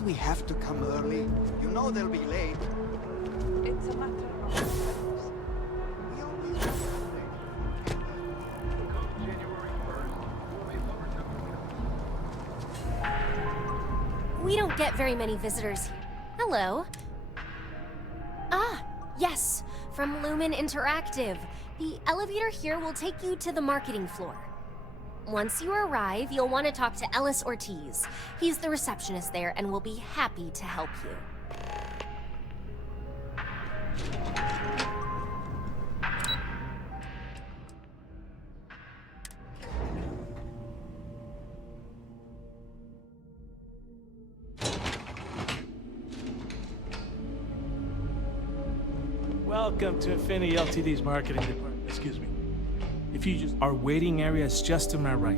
Did we have to come early? You know they'll be late. It's a matter of times. We always have to be late. We don't get very many visitors. Hello. Ah, yes, from Lumen Interactive. The elevator here will take you to the marketing floor. Once you arrive, you'll want to talk to Ellis Ortiz. He's the receptionist there and will be happy to help you. Welcome to Infiltration LTD's marketing department. Excuse me. If you just... Our waiting area is just to my right.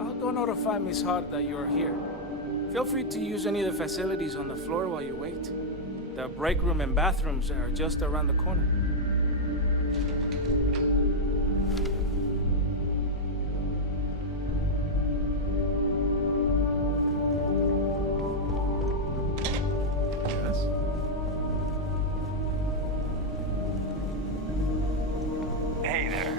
I'll go notify Miss Hart that you're here. Feel free to use any of the facilities on the floor while you wait. The break room and bathrooms are just around the corner. Yes? Hey there.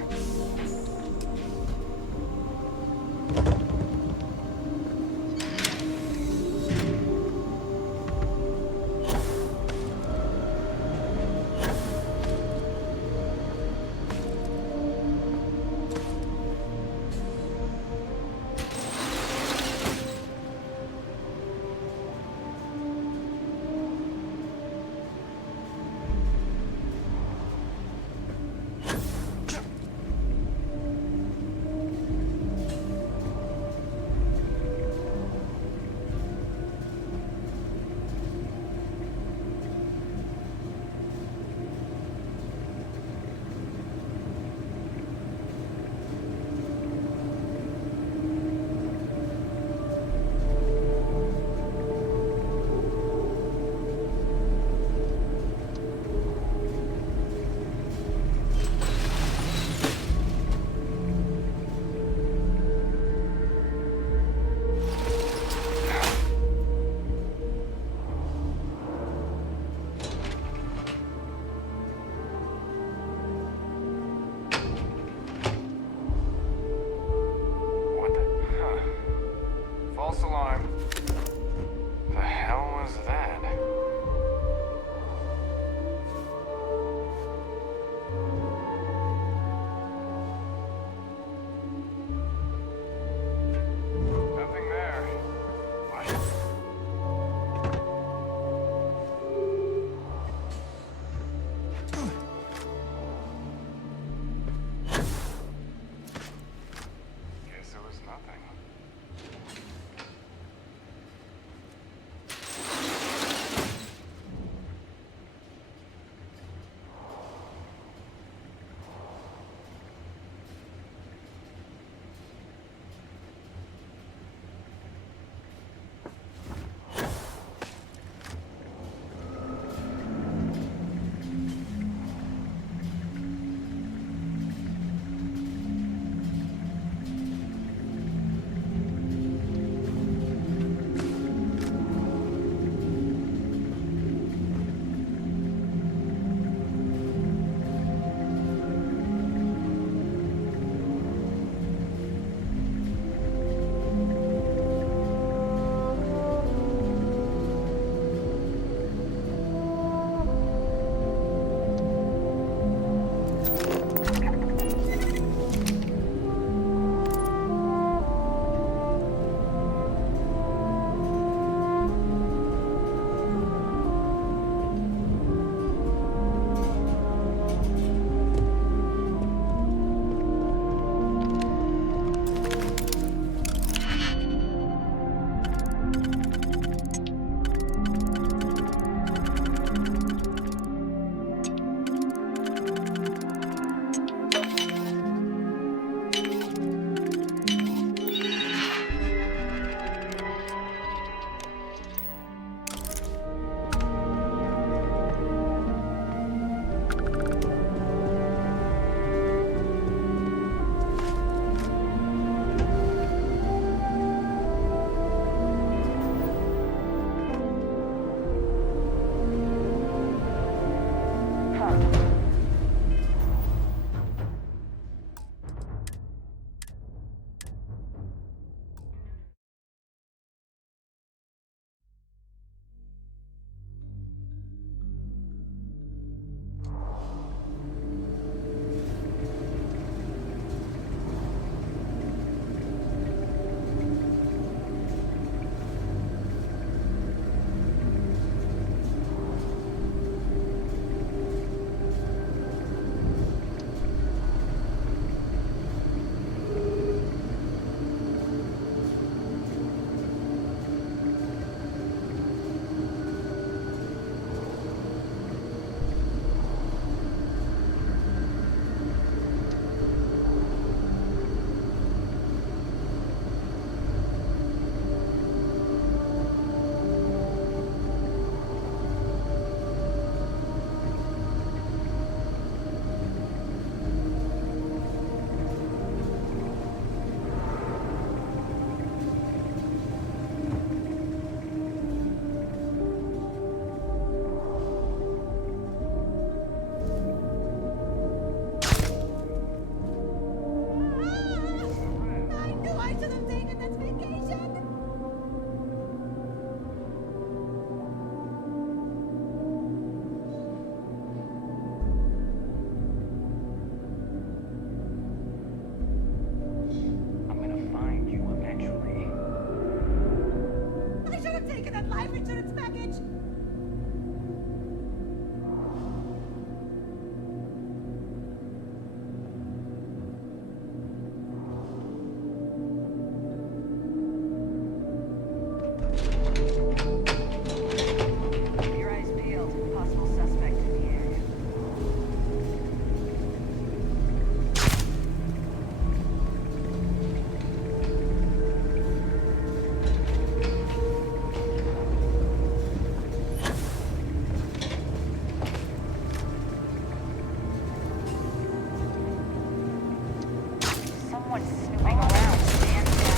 Someone's snooping around. Stand down.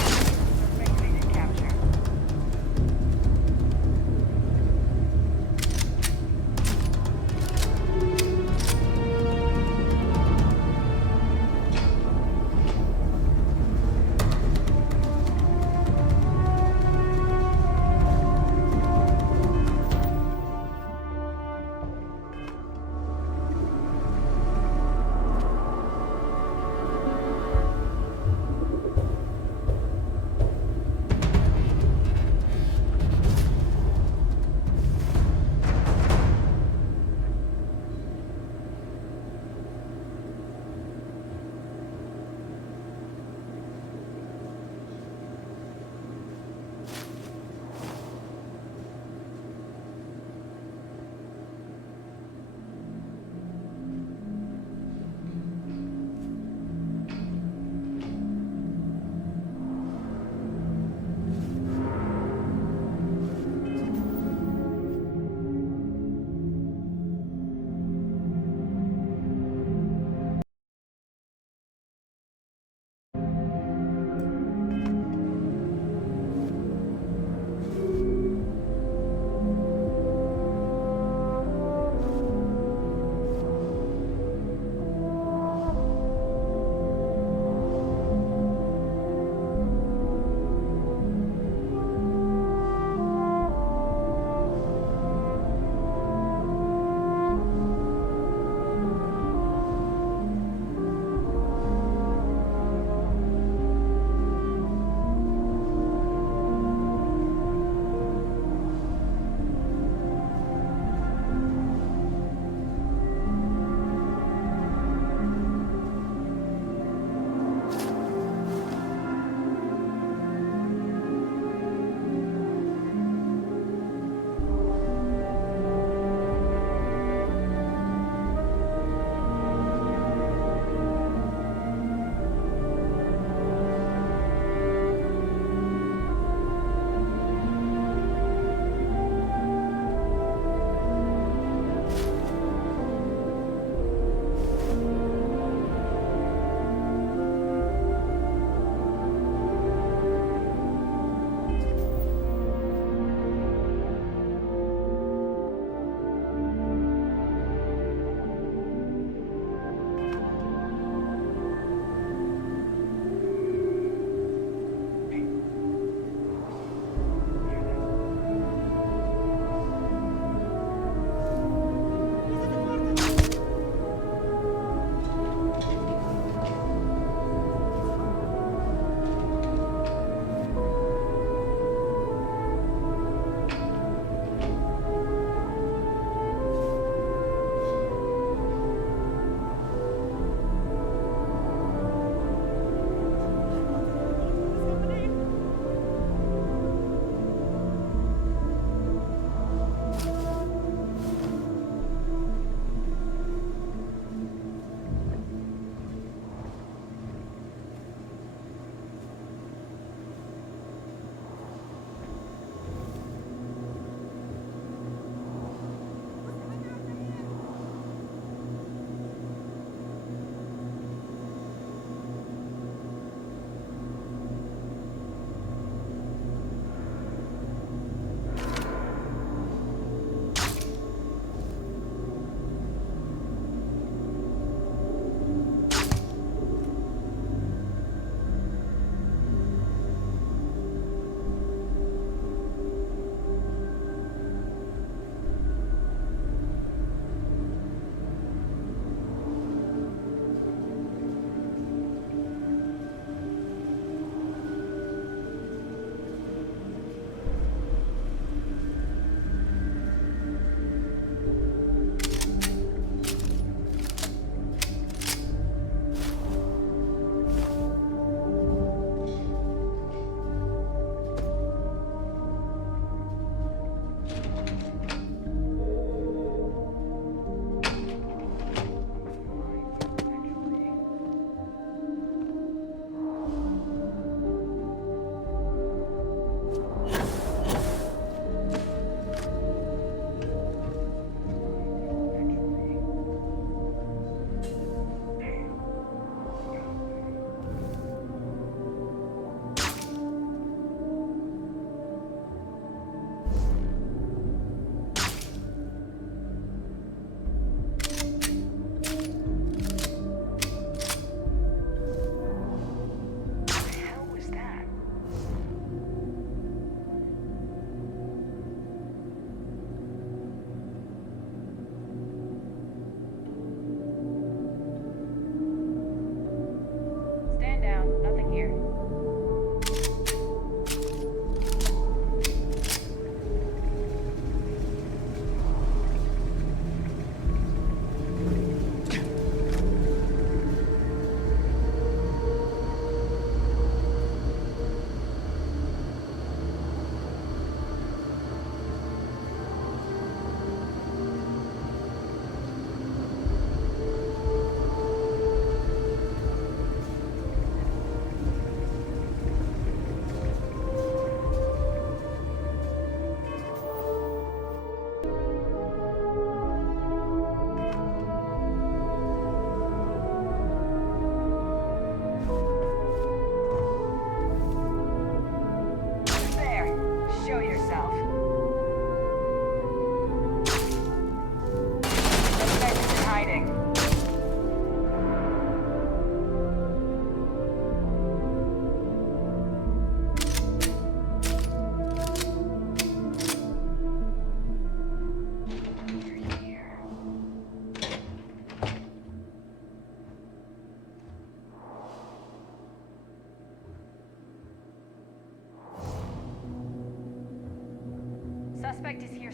Suspect evaded capture.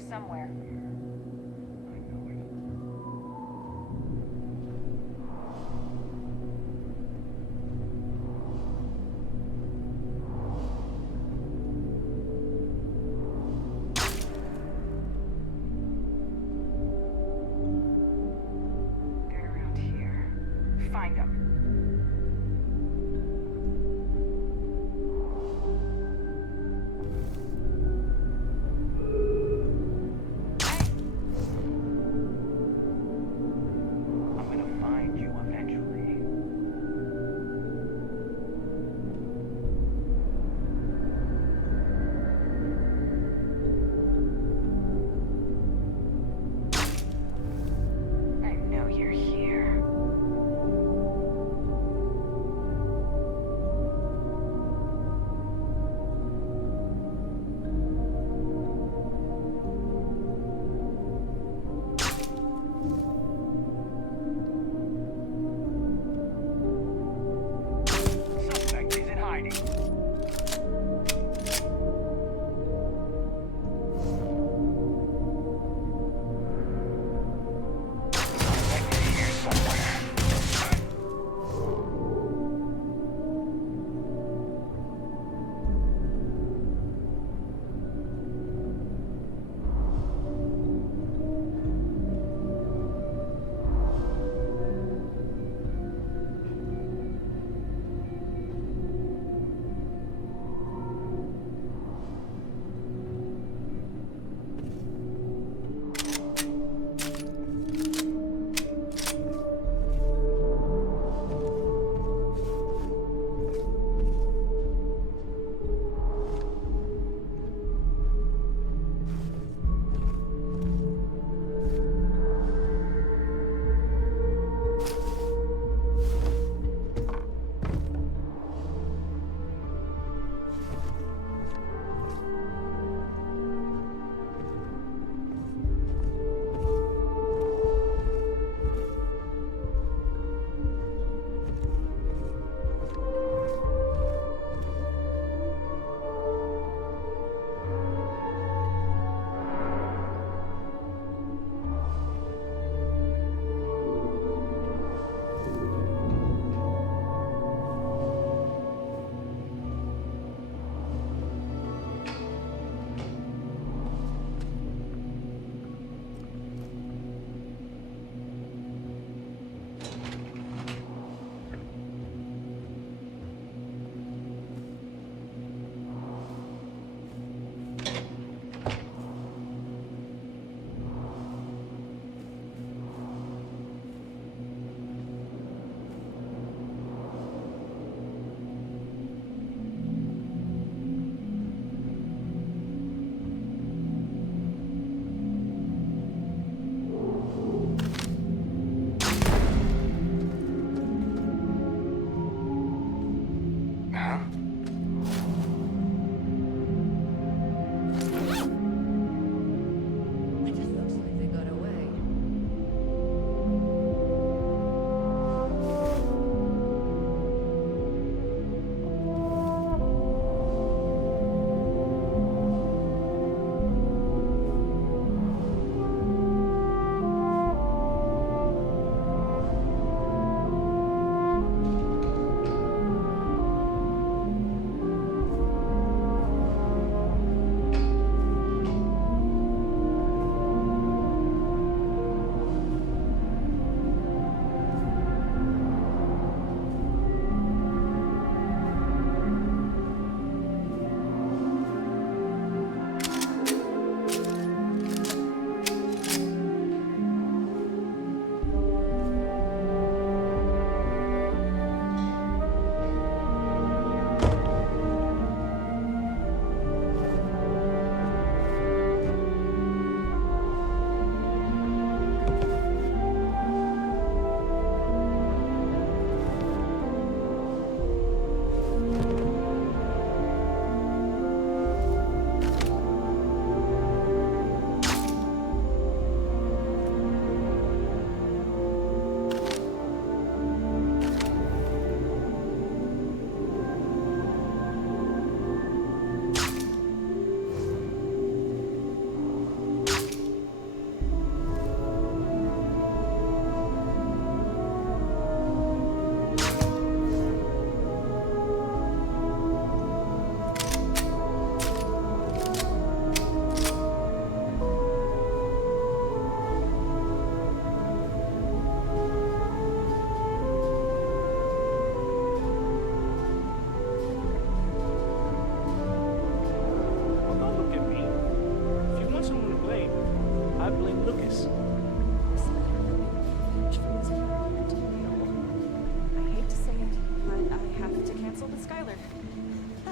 somewhere. They're around here. Find them. Hey,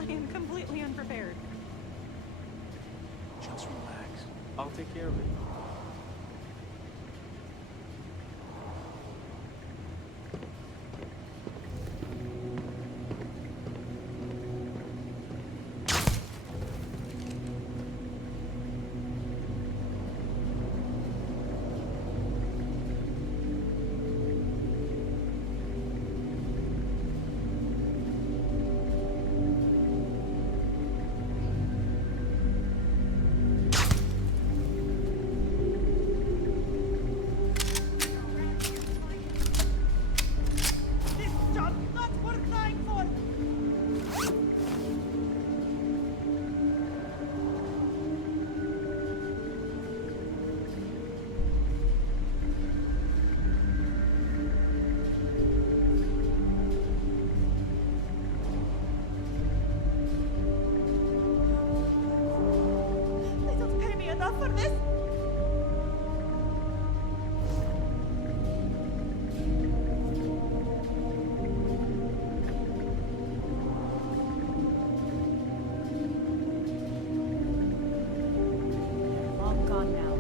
I am completely unprepared. Just relax. I'll take care of it. This job's not worth dying for! They don't pay me enough for this! Long gone now.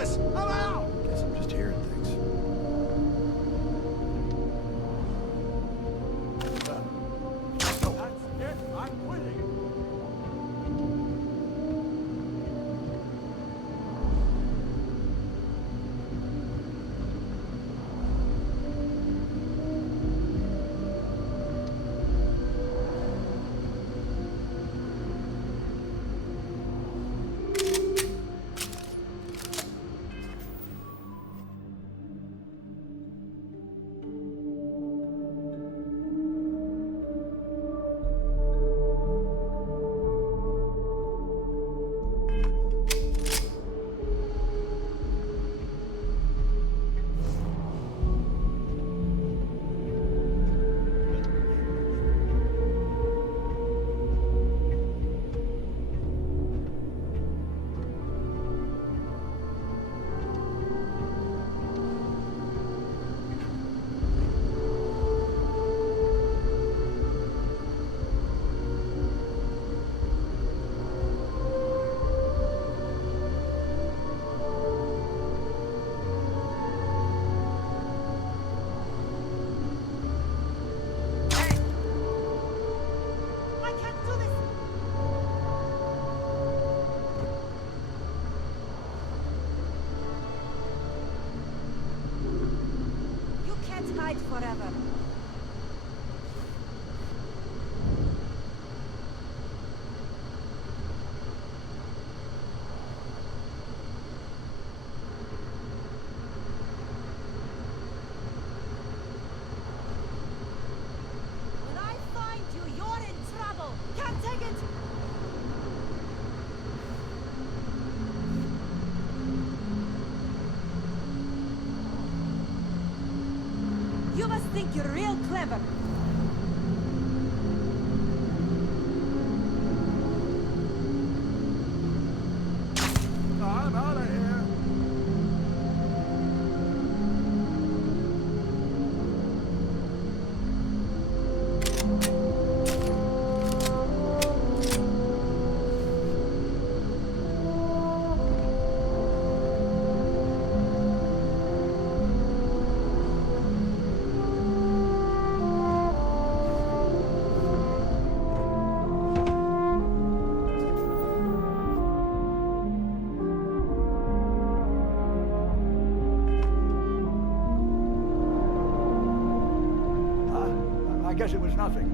Lewis, I'm out! Guess I'm just hearing things. That's it. I'm quitting. I can't do this! You can't hide forever. When I find you, you're in trouble. Can't take it. You must think you're real clever. I'm out of here. I guess it was nothing.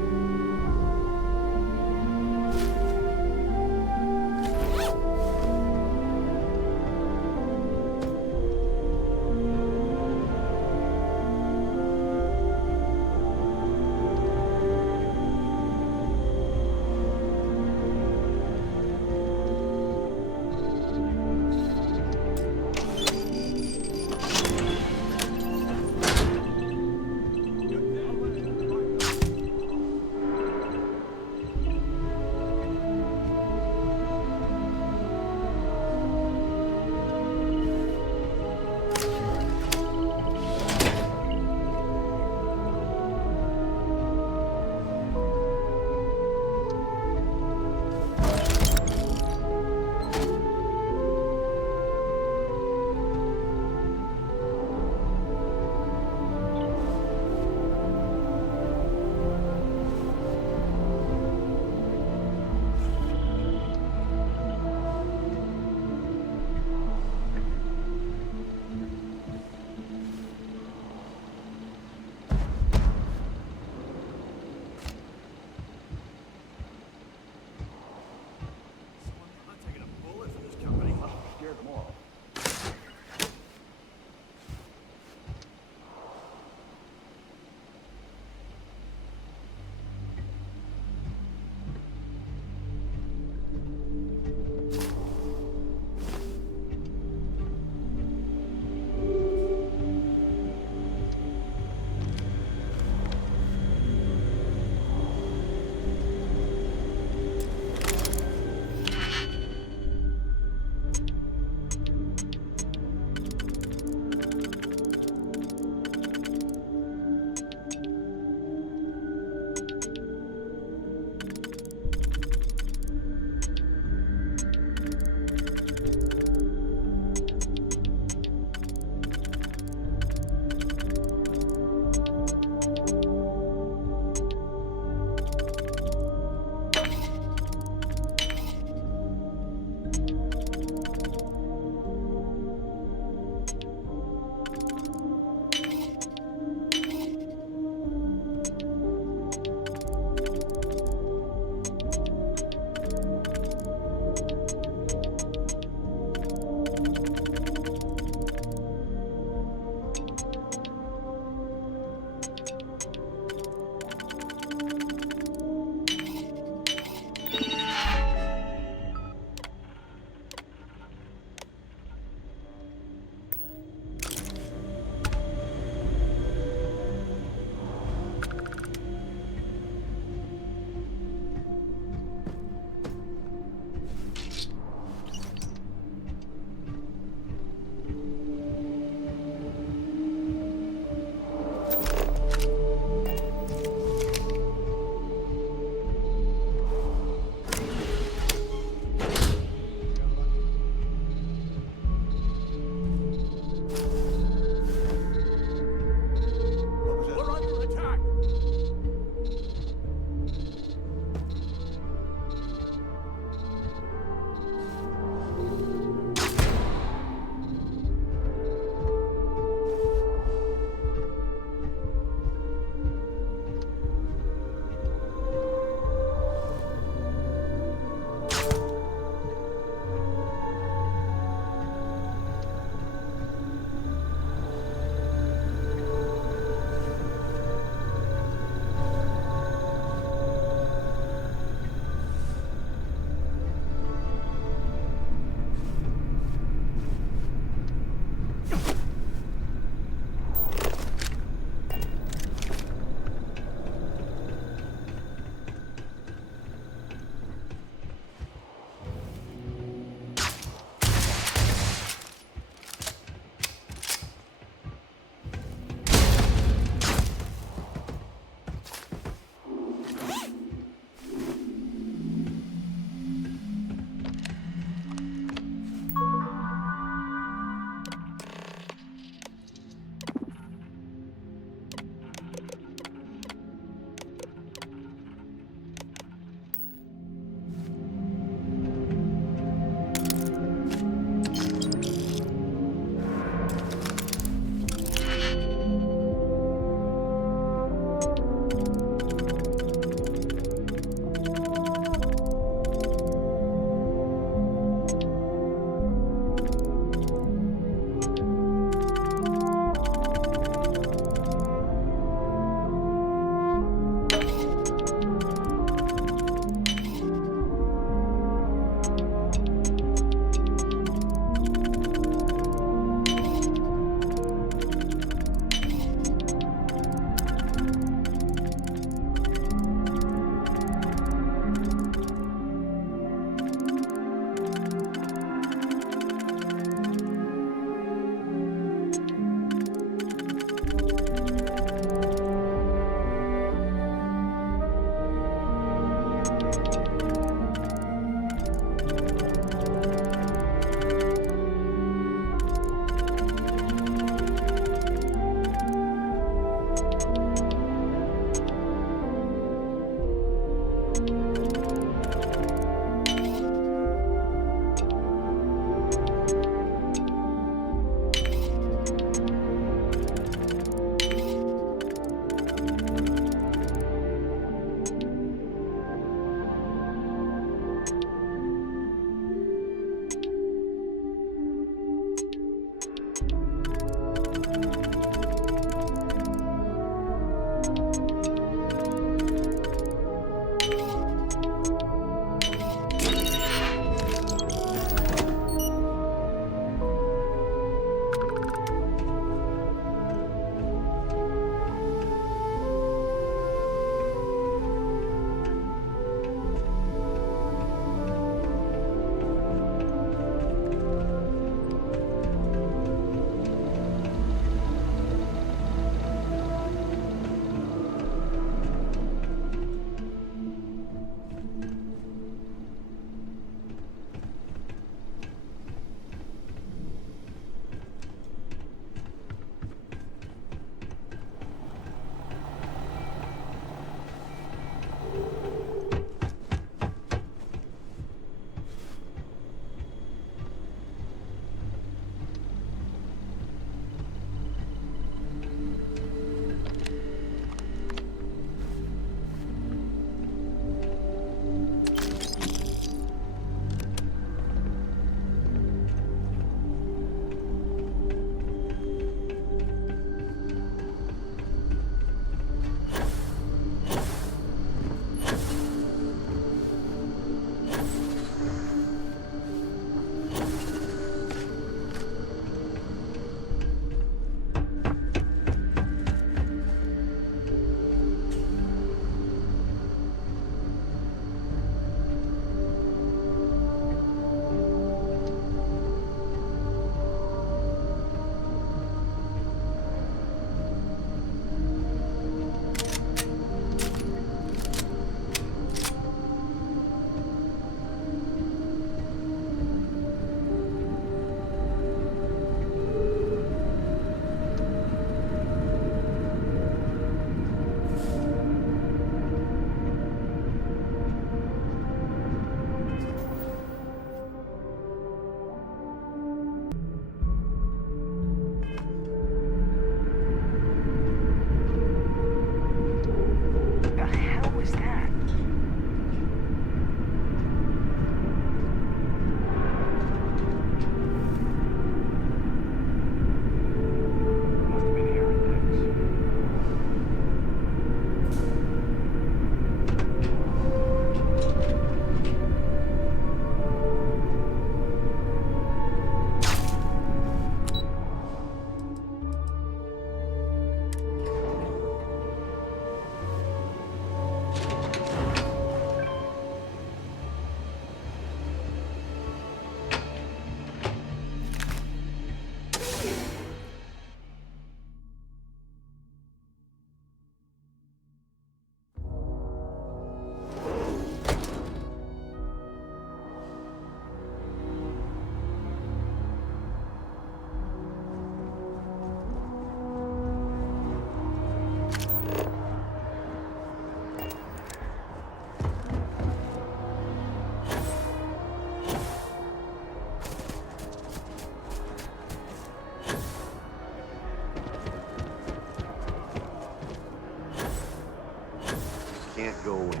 go in.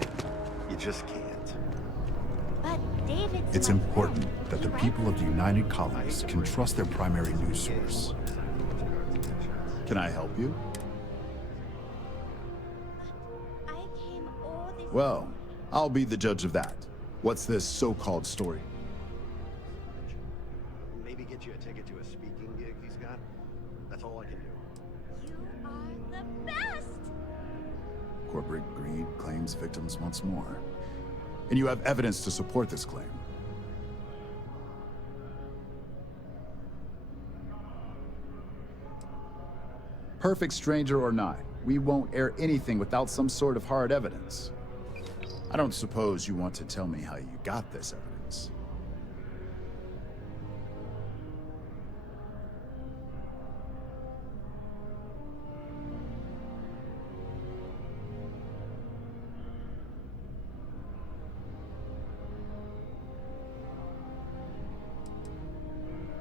You just can't. But David's It's my important friend. that the He people read of the United Colonies can trust their primary news source. Can I help you? I came all this Well, I'll be the judge of that. What's this so-called story? Maybe get you a ticket to a speaking gig he's got. That's all I can do. You are the best! Corporate greed claims victims once more. And you have evidence to support this claim. Perfect stranger or not, we won't air anything without some sort of hard evidence. I don't suppose you want to tell me how you got this evidence.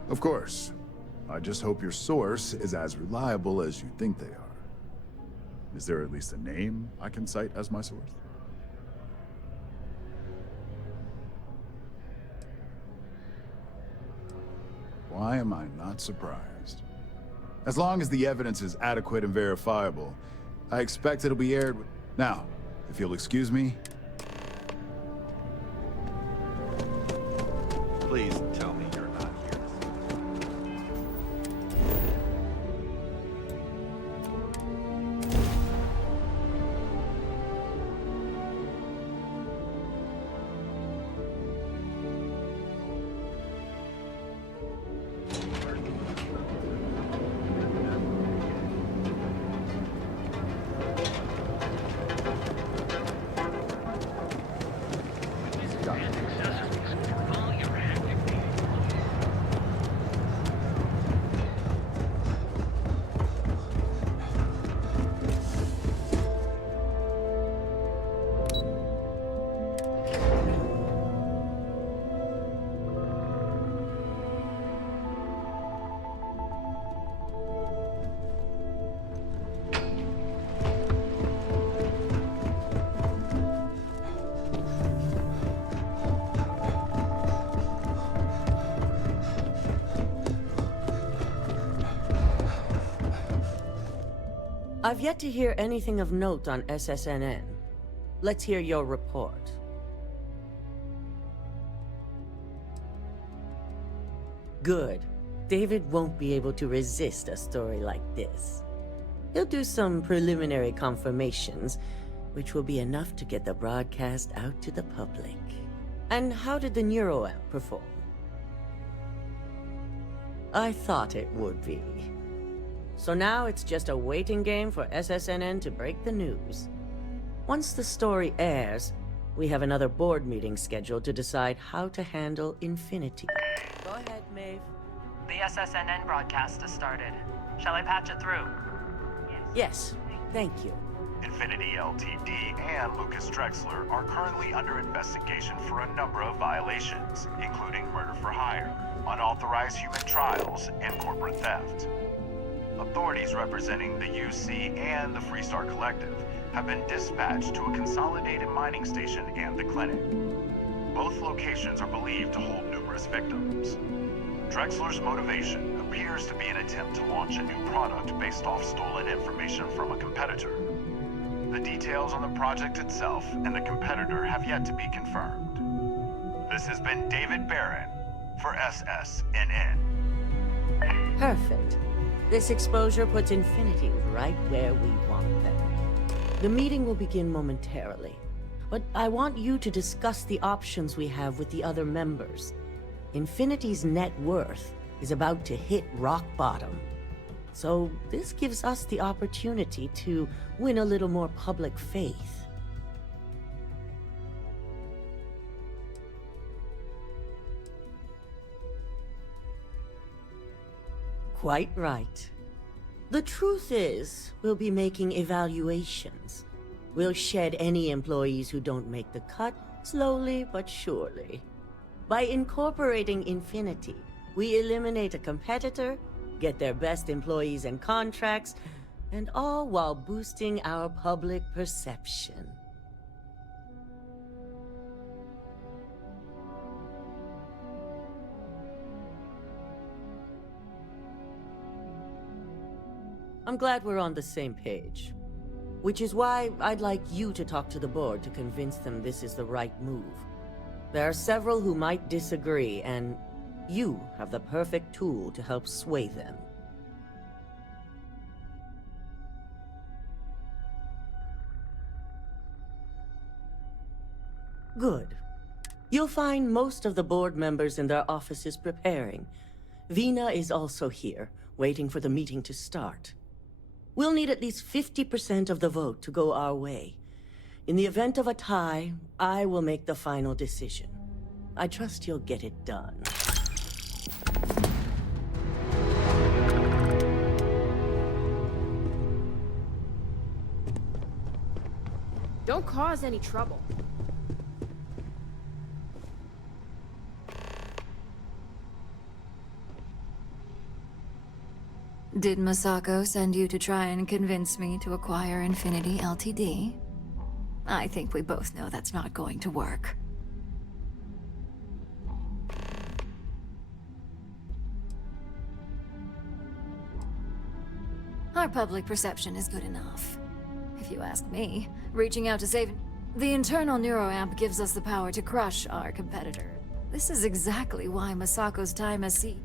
Of course. I just hope your source is as reliable as you think they are. Is there at least a name I can cite as my source? Why am I not surprised? As long as the evidence is adequate and verifiable, I expect it'll be aired. Now, if you'll excuse me. Please tell me you're not here. I've yet to hear anything of note on SSNN. Let's hear your report. Good. David won't be able to resist a story like this. He'll do some preliminary confirmations, which will be enough to get the broadcast out to the public. And how did the NeuroAmp perform? I thought it would be. So now it's just a waiting game for SSNN to break the news. Once the story airs, we have another board meeting scheduled to decide how to handle Infinity. Go ahead, Maeve. The SSNN broadcast has started. Shall I patch it through? Yes, thank you. Infinity LTD and Lucas Drexler are currently under investigation for a number of violations, including murder for hire, unauthorized human trials, and corporate theft. Authorities representing the UC and the Freestar Collective have been dispatched to a consolidated mining station and the clinic. Both locations are believed to hold numerous victims. Drexler's motivation appears to be an attempt to launch a new product based off stolen information from a competitor. The details on the project itself and the competitor have yet to be confirmed. This has been David Barron for SSNN. Perfect. This exposure puts Infinity right where we want them. The meeting will begin momentarily, but I want you to discuss the options we have with the other members. Infinity's net worth is about to hit rock bottom. So this gives us the opportunity to win a little more public faith. Quite right. The truth is, we'll be making evaluations. We'll shed any employees who don't make the cut, slowly but surely. By incorporating Infinity, we eliminate a competitor, get their best employees and contracts, and all while boosting our public perception. I'm glad we're on the same page. Which is why I'd like you to talk to the board to convince them this is the right move. There are several who might disagree, and you have the perfect tool to help sway them. Good. You'll find most of the board members in their offices preparing. Vina is also here, waiting for the meeting to start. We'll need at least 50% of the vote to go our way. In the event of a tie, I will make the final decision. I trust you'll get it done. Don't cause any trouble. Did Masako send you to try and convince me to acquire Infinity LTD? I think we both know that's not going to work. Our public perception is good enough. If you ask me, reaching out to save... The internal neuroamp gives us the power to crush our competitor. This is exactly why Masako's time as CEO...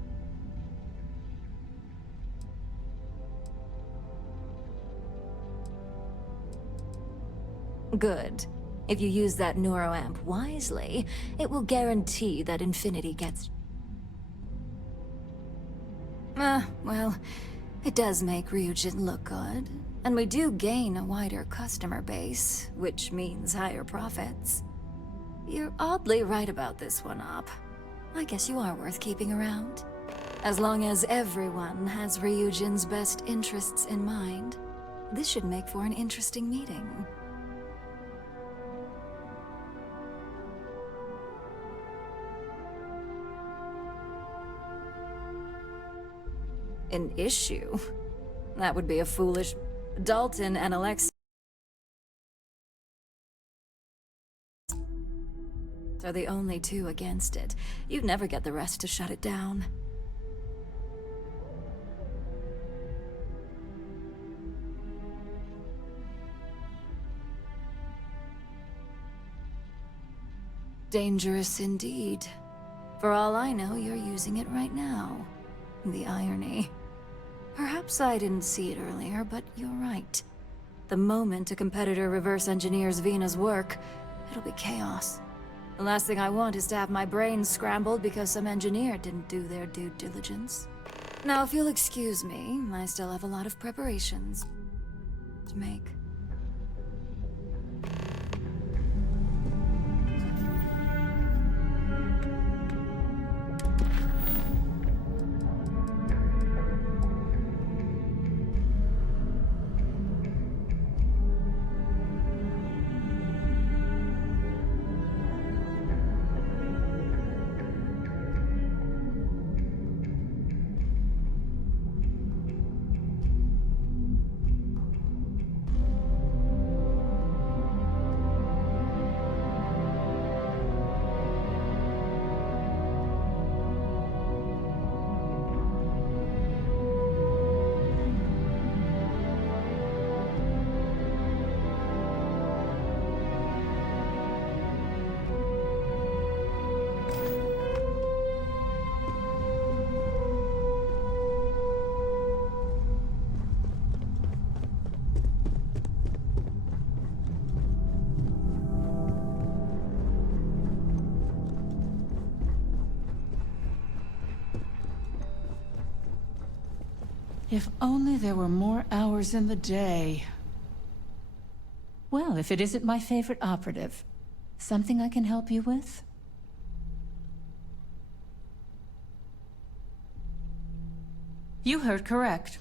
Good. If you use that neuroamp wisely, it will guarantee that Infinity gets... well, it does make Ryujin look good. And we do gain a wider customer base, which means higher profits. You're oddly right about this one, Op. I guess you are worth keeping around. As long as everyone has Ryujin's best interests in mind, this should make for an interesting meeting. An issue? That would be a foolish... Dalton and Alex are the only two against it. You'd never get the rest to shut it down. Dangerous indeed. For all I know, you're using it right now. The irony. Perhaps I didn't see it earlier, but you're right. The moment a competitor reverse engineers Vina's work, it'll be chaos. The last thing I want is to have my brain scrambled because some engineer didn't do their due diligence. Now, if you'll excuse me, I still have a lot of preparations to make. If only there were more hours in the day. Well, if it isn't my favorite operative, something I can help you with? You heard correct.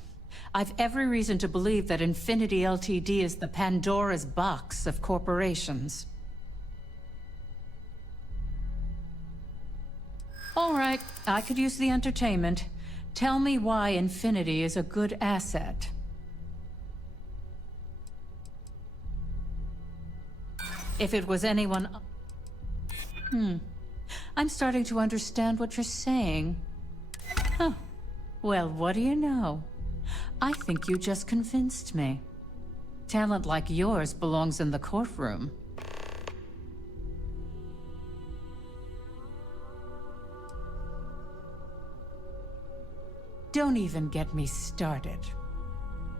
I've every reason to believe that Infinity LTD is the Pandora's box of corporations. All right, I could use the entertainment. Tell me why Infinity is a good asset. If it was anyone... I'm starting to understand what you're saying. Huh. Well, what do you know? I think you just convinced me. Talent like yours belongs in the courtroom. Don't even get me started.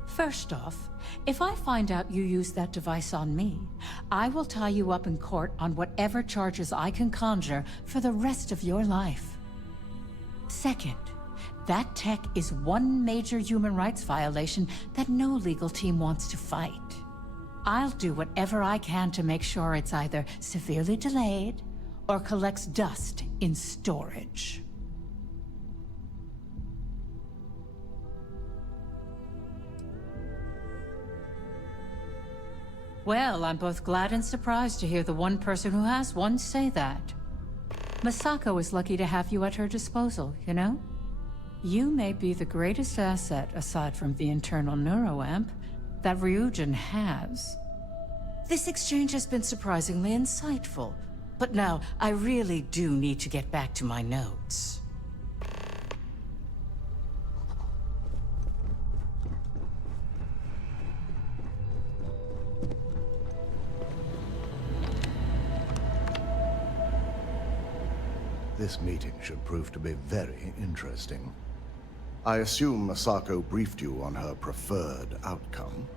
First off, if I find out you used that device on me, I will tie you up in court on whatever charges I can conjure for the rest of your life. Second, that tech is one major human rights violation that no legal team wants to fight. I'll do whatever I can to make sure it's either severely delayed or collects dust in storage. Well, I'm both glad and surprised to hear the one person who has one say that. Masako is lucky to have you at her disposal, you know? You may be the greatest asset, aside from the internal neuroamp, that Ryujin has. This exchange has been surprisingly insightful, but now I really do need to get back to my notes. This meeting should prove to be very interesting. I assume Masako briefed you on her preferred outcome.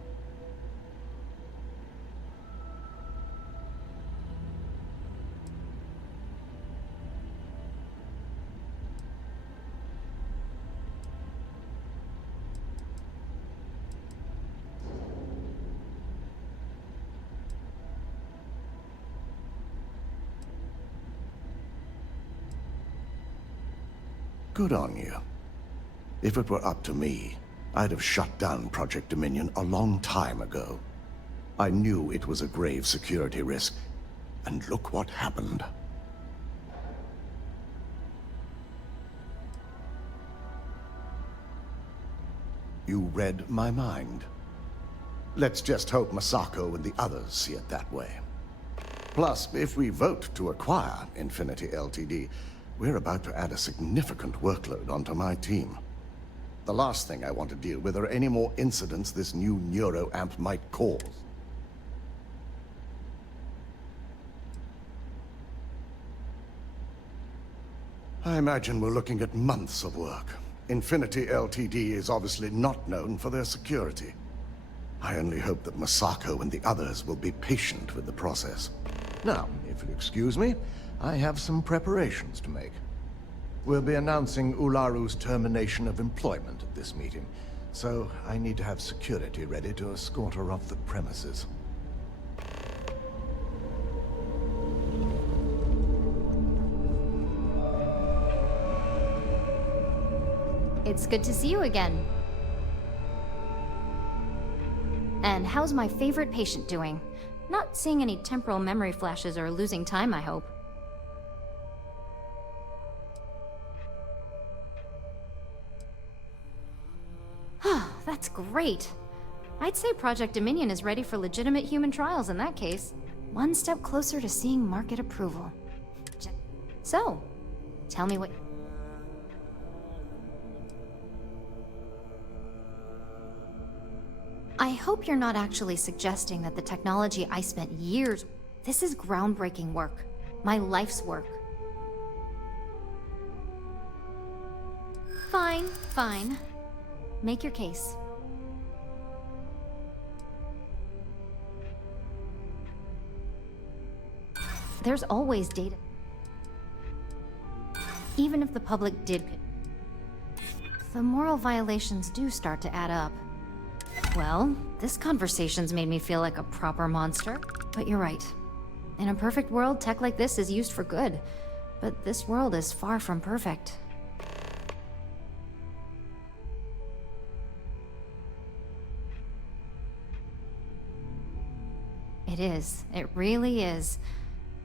Good on you. If it were up to me, I'd have shut down Project Dominion a long time ago. I knew it was a grave security risk, and look what happened. You read my mind. Let's just hope Masako and the others see it that way. Plus, if we vote to acquire Infinity LTD, we're about to add a significant workload onto my team. The last thing I want to deal with are any more incidents this new neuroamp might cause. I imagine we're looking at months of work. Infinity LTD is obviously not known for their security. I only hope that Masako and the others will be patient with the process. Now, if you'll excuse me, I have some preparations to make. We'll be announcing Ularu's termination of employment at this meeting, so I need to have security ready to escort her off the premises. It's good to see you again. And how's my favorite patient doing? Not seeing any temporal memory flashes or losing time, I hope. That's great. I'd say Project Dominion is ready for legitimate human trials in that case. One step closer to seeing market approval. So, tell me what... I hope you're not actually suggesting that the technology I spent years... This is groundbreaking work. My life's work. Fine, fine. Make your case. There's always data. Even if the public did... The moral violations do start to add up. Well, this conversation's made me feel like a proper monster. But you're right. In a perfect world, tech like this is used for good. But this world is far from perfect. It is. It really is.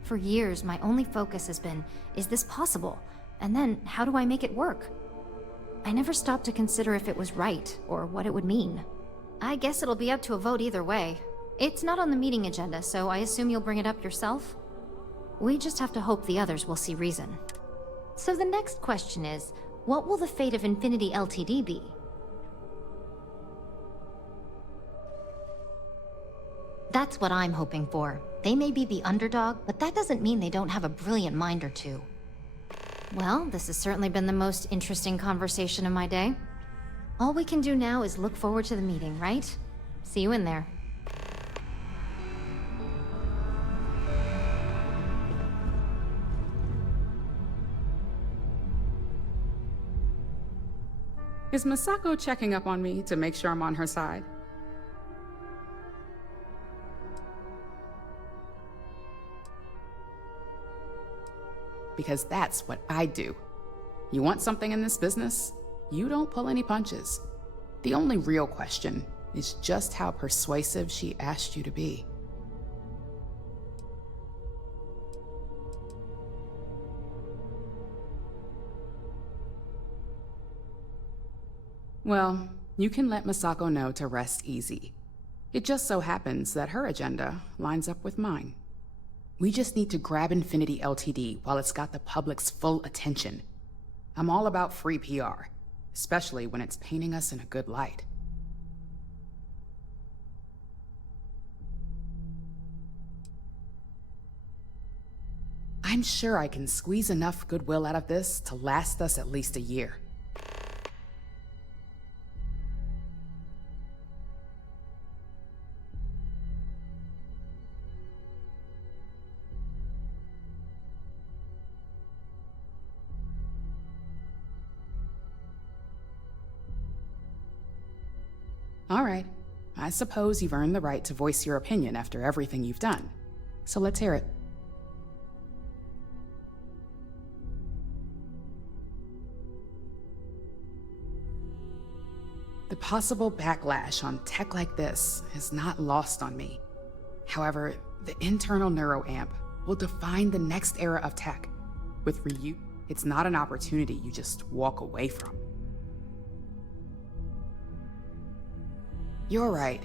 For years, my only focus has been, is this possible? And then, how do I make it work? I never stopped to consider if it was right, or what it would mean. I guess it'll be up to a vote either way. It's not on the meeting agenda, so I assume you'll bring it up yourself? We just have to hope the others will see reason. So the next question is, what will the fate of Infinity LTD be? That's what I'm hoping for. They may be the underdog, but that doesn't mean they don't have a brilliant mind or two. Well, this has certainly been the most interesting conversation of my day. All we can do now is look forward to the meeting, right? See you in there. Is Masako checking up on me to make sure I'm on her side? Because that's what I do. You want something in this business? You don't pull any punches. The only real question is just how persuasive she asked you to be. Well, you can let Masako know to rest easy. It just so happens that her agenda lines up with mine. We just need to grab Infinity LTD while it's got the public's full attention. I'm all about free PR, especially when it's painting us in a good light. I'm sure I can squeeze enough goodwill out of this to last us at least a year. All right. I suppose you've earned the right to voice your opinion after everything you've done. So let's hear it. The possible backlash on tech like this is not lost on me. However, the internal neuroamp will define the next era of tech. With Ryu, it's not an opportunity you just walk away from. You're right.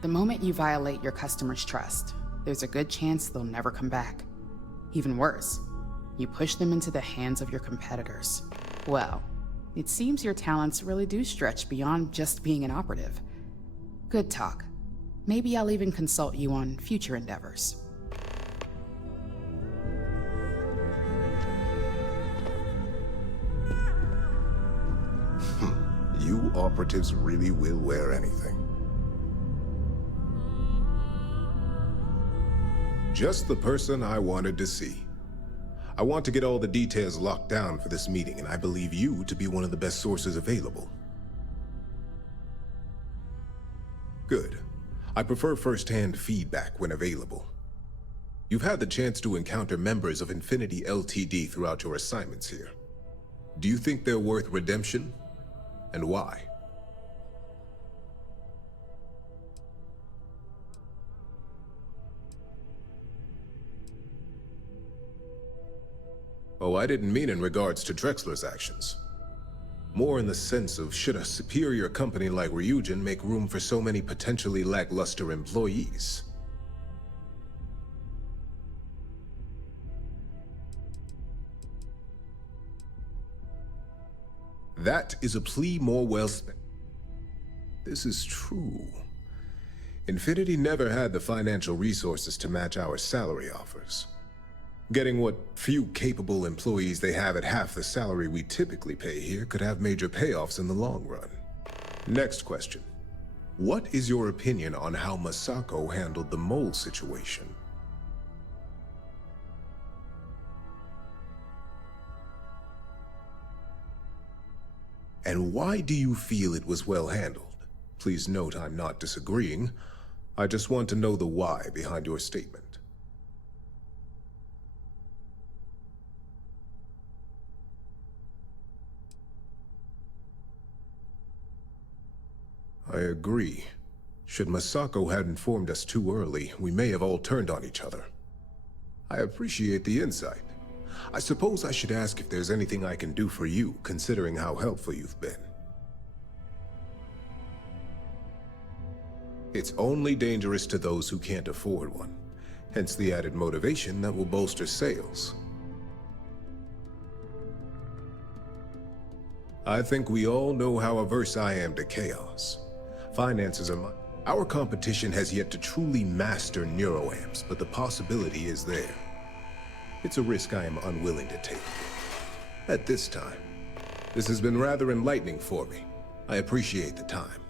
The moment you violate your customers' trust, there's a good chance they'll never come back. Even worse, you push them into the hands of your competitors. Well, it seems your talents really do stretch beyond just being an operative. Good talk. Maybe I'll even consult you on future endeavors. You operatives really will wear anything. Just the person I wanted to see. I want to get all the details locked down for this meeting, and I believe you to be one of the best sources available. Good. I prefer first-hand feedback when available. You've had the chance to encounter members of Infinity LTD throughout your assignments here. Do you think they're worth redemption? And why? Oh, I didn't mean in regards to Drexler's actions. More in the sense of, should a superior company like Ryujin make room for so many potentially lackluster employees? That is a plea more well spent. This is true. Infinity never had the financial resources to match our salary offers. Getting what few capable employees they have at half the salary we typically pay here could have major payoffs in the long run. Next question. What is your opinion on how Masako handled the mole situation? And why do you feel it was well handled? Please note I'm not disagreeing. I just want to know the why behind your statement. I agree. Should Masako had informed us too early, we may have all turned on each other. I appreciate the insight. I suppose I should ask if there's anything I can do for you, considering how helpful you've been. It's only dangerous to those who can't afford one, hence the added motivation that will bolster sales. I think we all know how averse I am to chaos. Finances are Our competition has yet to truly master neuroamps, but the possibility is there. It's a risk I am unwilling to take. At this time, this has been rather enlightening for me. I appreciate the time.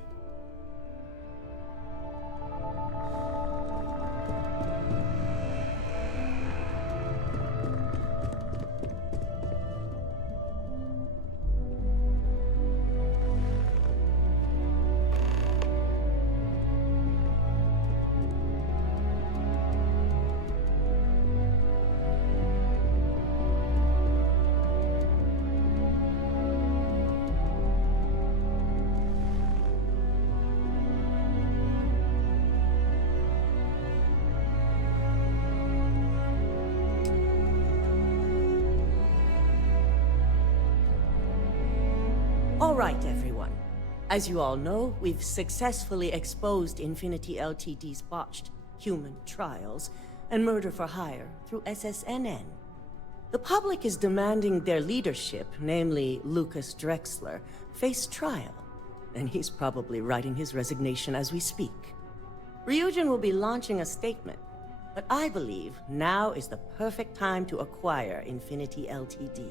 All right, everyone. As you all know, we've successfully exposed Infinity LTD's botched human trials and murder for hire through SSNN. The public is demanding their leadership, namely Lucas Drexler, face trial, and he's probably writing his resignation as we speak. Ryujin will be launching a statement, but I believe now is the perfect time to acquire Infinity LTD.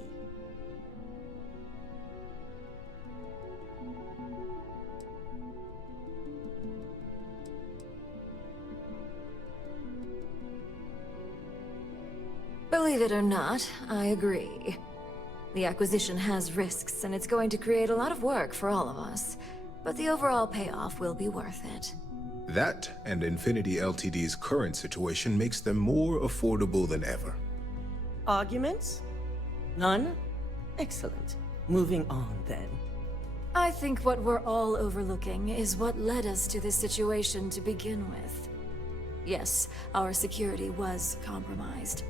Believe it or not, I agree. The acquisition has risks, and it's going to create a lot of work for all of us. But the overall payoff will be worth it. That and Infinity LTD's current situation makes them more affordable than ever. Arguments? None? Excellent. Moving on, then. I think what we're all overlooking is what led us to this situation to begin with. Yes, our security was compromised.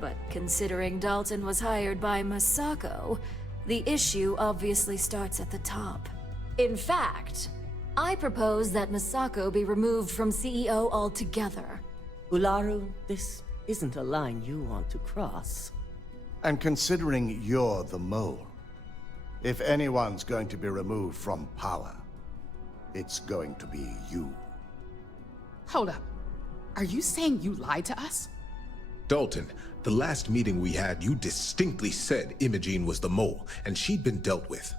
But considering Dalton was hired by Masako, the issue obviously starts at the top. In fact, I propose that Masako be removed from CEO altogether. Ularu, this isn't a line you want to cross. And considering you're the mole, if anyone's going to be removed from power, it's going to be you. Hold up. Are you saying you lied to us? Dalton, the last meeting we had, you distinctly said Imogene was the mole, and she'd been dealt with.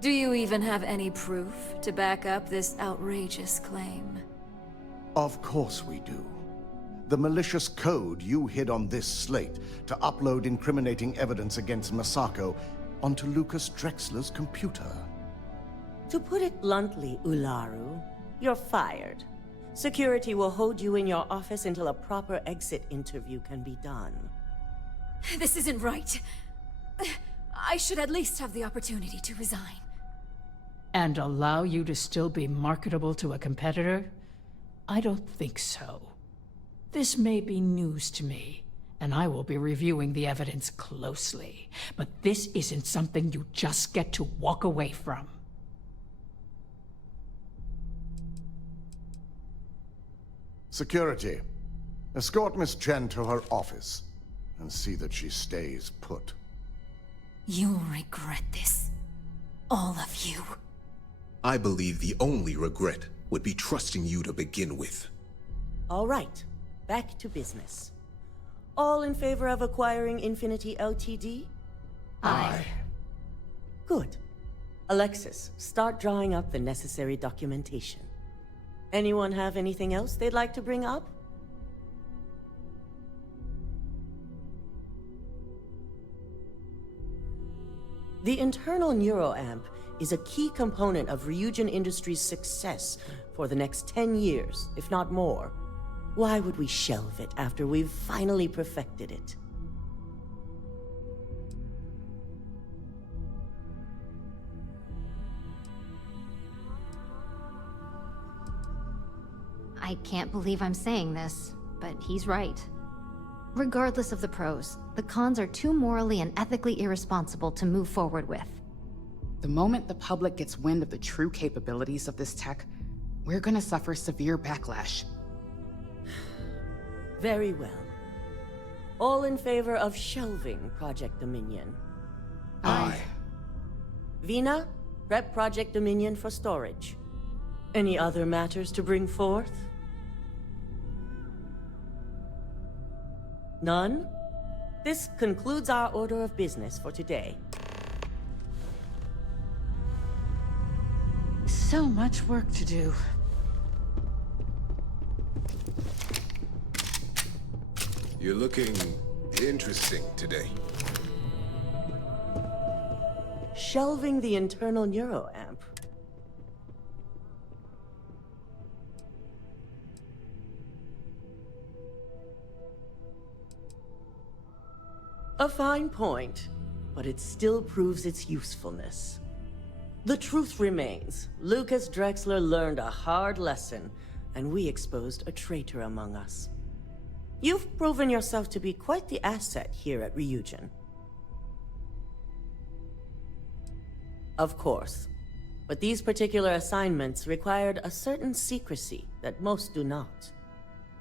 Do you even have any proof to back up this outrageous claim? Of course we do. The malicious code you hid on this slate to upload incriminating evidence against Masako onto Lucas Drexler's computer. To put it bluntly, Ularu, you're fired. Security will hold you in your office until a proper exit interview can be done. This isn't right. I should at least have the opportunity to resign. And allow you to still be marketable to a competitor? I don't think so. This may be news to me, and I will be reviewing the evidence closely. But this isn't something you just get to walk away from. Security, escort Miss Chen to her office and see that she stays put. You'll regret this. All of you. I believe the only regret would be trusting you to begin with. All right, back to business. All in favor of acquiring Infinity LTD? Aye. Good. Alexis, start drawing up the necessary documentation. Anyone have anything else they'd like to bring up? The internal neuroamp is a key component of Ryujin Industries' success for the next 10 years, if not more. Why would we shelve it after we've finally perfected it? I can't believe I'm saying this, but he's right. Regardless of the pros, the cons are too morally and ethically irresponsible to move forward with. The moment the public gets wind of the true capabilities of this tech, we're gonna suffer severe backlash. Very well. All in favor of shelving Project Dominion? Aye. Vina, prep Project Dominion for storage. Any other matters to bring forth? None? This concludes our order of business for today. So much work to do. You're looking interesting today. Shelving the internal neuroamp. A fine point, but it still proves its usefulness. The truth remains, Lucas Drexler learned a hard lesson, and we exposed a traitor among us. You've proven yourself to be quite the asset here at Ryujin. Of course, but these particular assignments required a certain secrecy that most do not.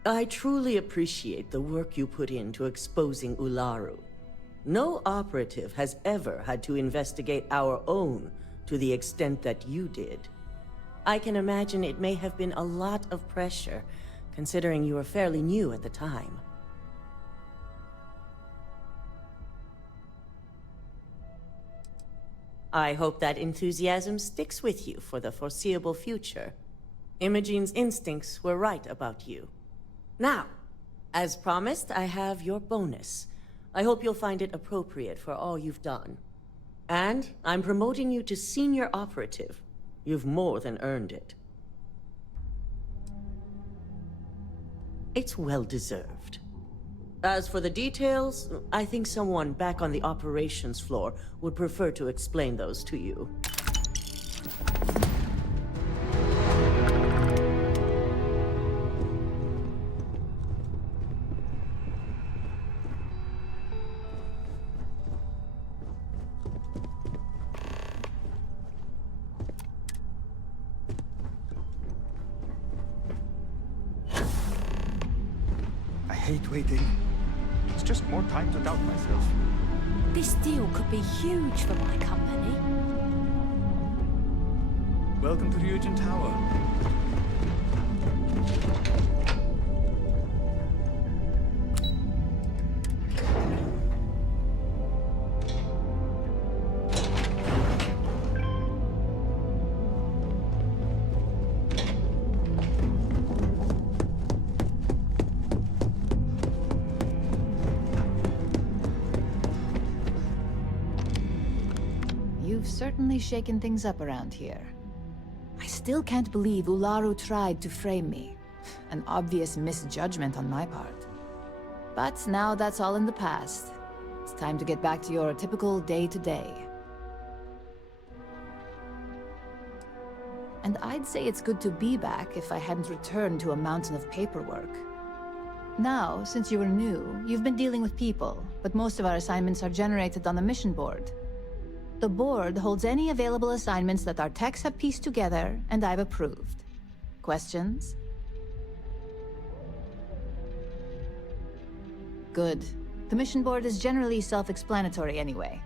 I truly appreciate the work you put into exposing Ularu. No operative has ever had to investigate our own to the extent that you did. I can imagine it may have been a lot of pressure, considering you were fairly new at the time. I hope that enthusiasm sticks with you for the foreseeable future. Imogene's instincts were right about you. Now, as promised, I have your bonus. I hope you'll find it appropriate for all you've done. And I'm promoting you to senior operative. You've more than earned it. It's well-deserved. As for the details, I think someone back on the operations floor would prefer to explain those to you. I hate waiting. It's just more time to doubt myself. This deal could be huge for my company. Welcome to Ryujin Tower. You've certainly shaken things up around here. I still can't believe Ularu tried to frame me. An obvious misjudgment on my part. But now that's all in the past. It's time to get back to your typical day-to-day. And I'd say it's good to be back if I hadn't returned to a mountain of paperwork. Now, since you were new, you've been dealing with people, but most of our assignments are generated on the mission board. The board holds any available assignments that our techs have pieced together, and I've approved. Questions? Good. The mission board is generally self-explanatory anyway.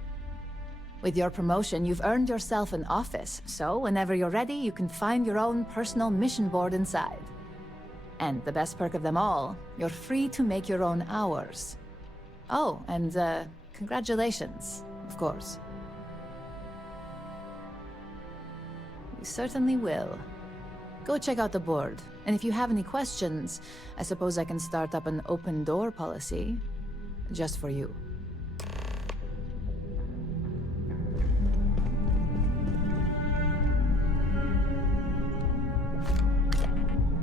With your promotion, you've earned yourself an office, so whenever you're ready, you can find your own personal mission board inside. And the best perk of them all, you're free to make your own hours. Oh, and congratulations, of course. You certainly will. Go check out the board, and if you have any questions, I suppose I can start up an open door policy. Just for you.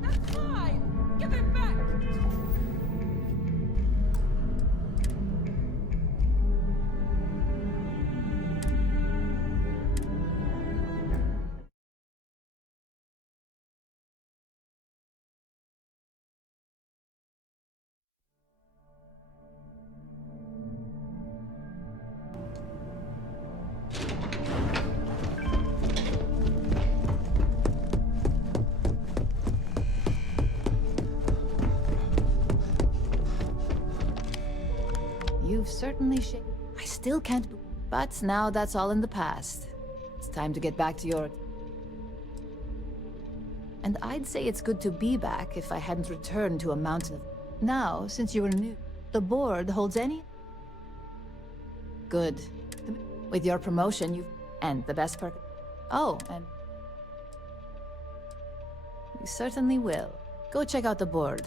That's mine! Give it back! You've certainly I still can't... But now that's all in the past. It's time to get back to your... And I'd say it's good to be back if I hadn't returned to a mountain of... Now, since you were new, the board holds any... Good. With your promotion, you... And the best perk... Oh, and... You certainly will. Go check out the board.